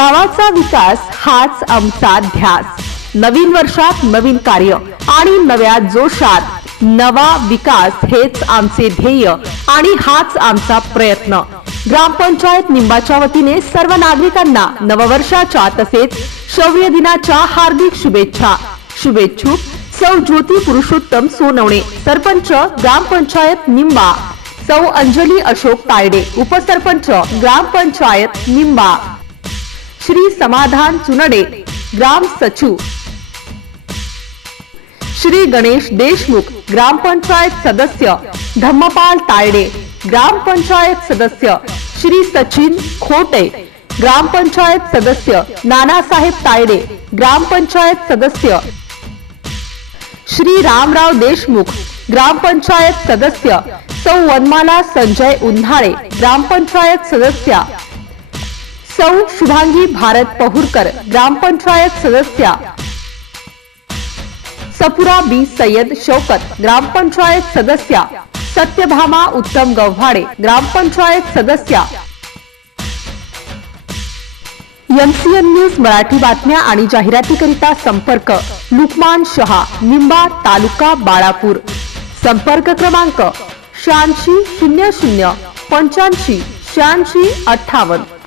गावाचा विकास हाच आमचा ध्यास. नवीन वर्षात नवीन कार्य आणि नव्या जोशात नवा विकास हेच आमचे ध्येय आणि हाच आमचा प्रयत्न. ग्रामपंचायत निंबाच्या वतीने सर्व नागरिकांना नववर्षाच्या तसेच शौर्य दिनाच्या हार्दिक शुभेच्छा. शुभेच्छुक सौ ज्योती पुरुषोत्तम सोनवणे सरपंच ग्रामपंचायत निंबा. सौ अंजली अशोक तायडे उपसरपंच ग्रामपंचायत निंबा. श्री समाधान चुनडे ग्राम सचिव श्री गणेश देशमुख ग्रामपंचायत सदस्य. धम्मपाल तायडे ग्रामपंचायत सदस्य. श्री सचिन खोटे ग्रामपंचायत सदस्य. नानासाहेब तायडे ग्रामपंचायत सदस्य. श्री रामराव देशमुख ग्रामपंचायत सदस्य. सौ वनमाला संजय उन्हाळे ग्रामपंचायत सदस्या. सौ शुभांगी भारत पहुरकर ग्रामपंचायत सदस्या। सपुरा बी सय्यद शौकत ग्रामपंचायत सदस्या। सत्यभामा उत्तम गव्हाडे ग्रामपंचायत सदस्या। एमसीएन न्यूज मराठी बातम्या आणि जाहिरातीकरिता संपर्क लुकमान शहा निंबा तालुका बाळापूर. संपर्क क्रमांक शहाऐंशी शून्य शून्य पंच्याऐंशी शहाऐंशी अठ्ठावन्न.